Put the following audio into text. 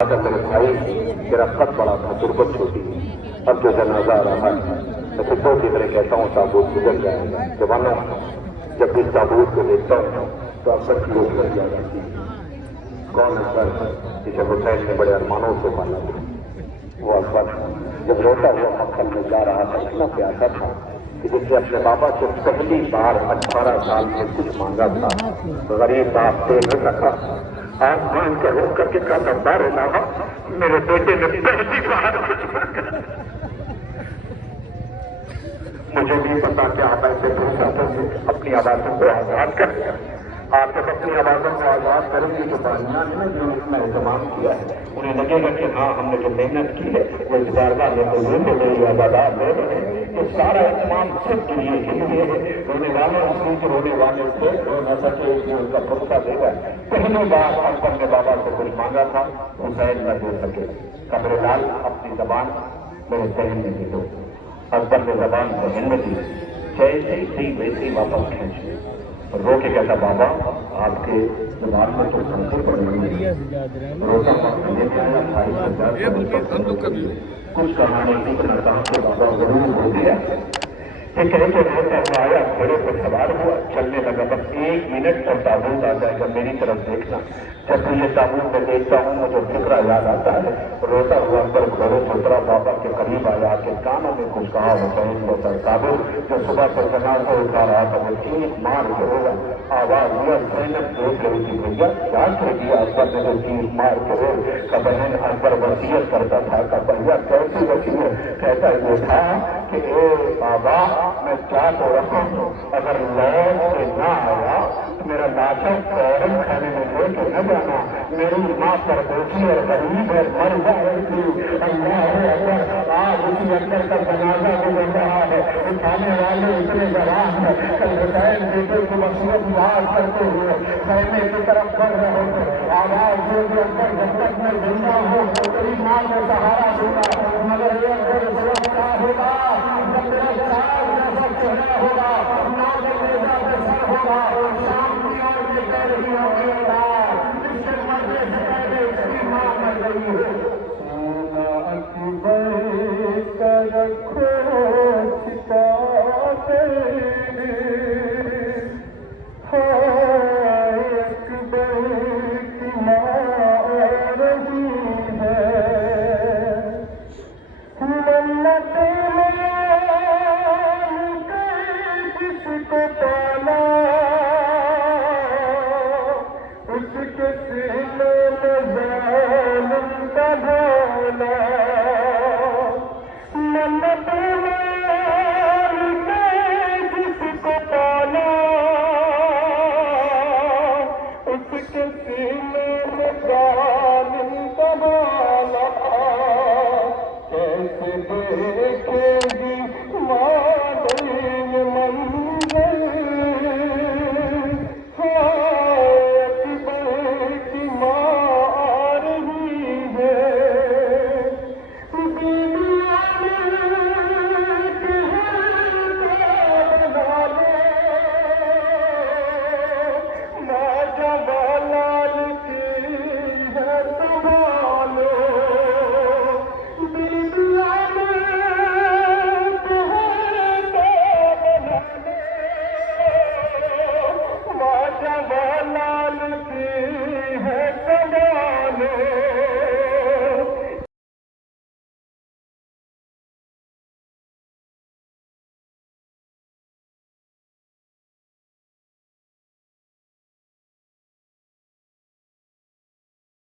اگر میرے بھائی میرا خط پڑا تھا تربت چھوٹی، اب جو جنازہ آ رہا ہے میں کتوں کی طرح کہتا ہوں تابوت گزر جائے گا جوانوں، جب بھی تابوت کو دیکھتا ہوں تو اکثر کی لوگ لگ جا جاتی کون اکبر جسے حسین نے بڑے ارمانوں سے پالا تھا، وہ اکبر جب روتا ہوا مکھن میں جا رہا تھا اتنا پیاسا تھا کہ جس نے اپنے بابا سے پہلی بار 18 سال میں کچھ مانگا تھا، غریب باپ دے نہ سکا، آسمان کا روک کر کے کہا بار علاوہ میرے بیٹے نے پہلی بار کچھ مانگا۔ مجھے نہیں پتا کہ آپ ایسے پوچھا تھا اپنی آوازوں کو آزاد کر دیا، آپ جب اپنی آوازوں کو آزاد کریں گے تو بانیان نے جو اس میں اہتمام کیا ہے انہیں لگے گا کہ ہاں ہم نے جو محنت کی ہے وہ اس بارگاہ میں بزرگ میری آبادات لے رہے ہیں، تو سارا اہتمام صرف کے لیے رونے والے اپنی سے رونے والے تھے رو نہ سکے جو ان کا پرسہ دے گا۔ پہلی بار اکبر نے بابا سے کچھ مانگا تھا حسین نہ دے سکے، قبر لال اپنی زبان میرے ذہن میں دے دو، اکبر نے زبان ذہن میں دی، جیسی تھی ویسی واپس کھینچ رو کے کہتا بابا آپ کے زبان میں تو کنکر پڑے ہوئے روزہ کچھ کہانی اتنا کہا کہ بابا ضرور ہو گیا، یہ کہہ کے روتا ہوا آیا، گھوڑے پر سوار ہوا، چلنے لگا، بس 1 منٹ اور تابوت آ جائے گا میری طرف دیکھنا۔ جب بھی یہ تابوت میں دیکھتا ہوں مجھے فکرہ یاد آتا ہے، روتا ہوا پر گھوڑے سے اترا، بابا کے قریب آیا کہ کانوں میں کچھ کہا، حسین ہوتا تابوت جو صبح سے جنازہ اٹھا رہا تھا وہ چیخ مار کے ہوگا، آواز ہوا، زینب دیکھ رہی تھی بھیا کیا کہہ دیا اکبر نے جو چیخ مار کے ہو کا بہن اکبر وصیت کرتا تھا کا بھیا کیسی وصیت، کہتا یہ تھا کہ اے بابا میں کیا تو رہا ہوں، اگر لوٹ سے نہ آیا تو میرا ناچر فوراً کھانے میں لے کے نہ جانا، میری ماں پردیسی اور غریب ہے مر جائے گی، اللہ اکبر، آج اسی اکبر کا جنازہ گزر رہا ہے، اٹھانے والے اتنے جوان ہیں، کل حسین بیٹے کی وصیت یاد کرتے ہوئے خیمے کی طرف بڑھ رہے تھے، آواز دے کہ اکبر جب تک میں زندہ ہوں تیری ماں کو سہارا دوں گا، مگر یہ اکبر اس وقت کیا ہوگا جب میرا چہرہ ہوگا